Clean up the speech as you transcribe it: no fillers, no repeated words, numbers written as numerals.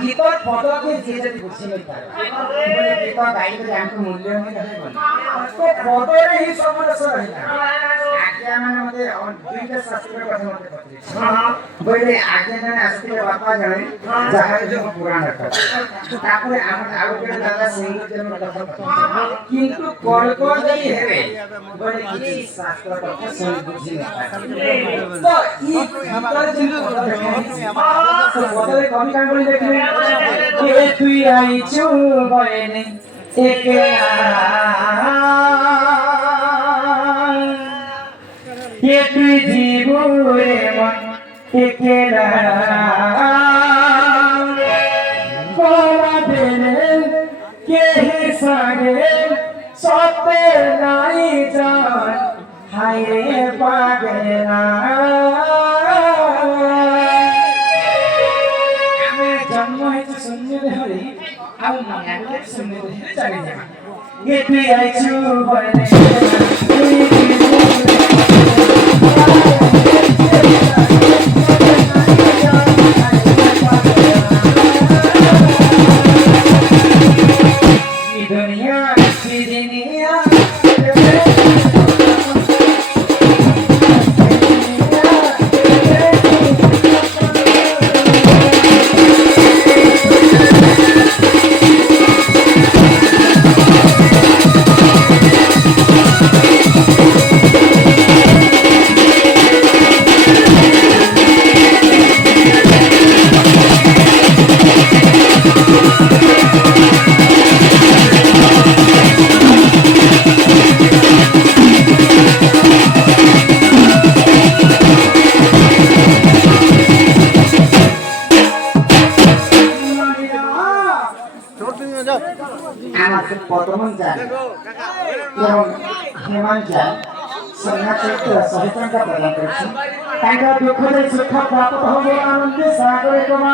গীতর পদকে যে যদি বুঝি নাই পারে বলে গীত গাইলে জানকে মূল্য নাই দেখে বলে তো পদরে হি সমরস রহিলা আজ্ঞা মানে মতে দুইটা শাস্ত্রের কথা মতে পড়ছে বলে আজ্ঞা জানে আসলে বাপা জানে যাহার যে পুরাণ কথা তারপরে আমার আর একটা দাদা সিংহ জন্য কথা কিন্তু কর্ক যদি হেবে বলে কিছু শাস্ত্র কথা শুনে বুঝি না তো ই গীতর যে পদ দেখে তো পদরে কবি কান বলে দেখবে কে তুই আইছো বয়নে একলা কে তুই জীবরে মন একলা কোলা দেনে কে সাগে সতে নাই জান হায় পাগে না আমি জন্ম হয়েছে শূন্য দেহরে আর মায়াকে শূন্য দেহে চলে যাবে কে তুই আইছো বলে আমাকে পদমন যান এবং হেমান যান সন্ন্যাসিত্ব সহিতঙ্কা প্রদান করেছেন তাই দুঃখ যে সুখ প্রাপ্ত হব আনন্দে সাগরে তোমার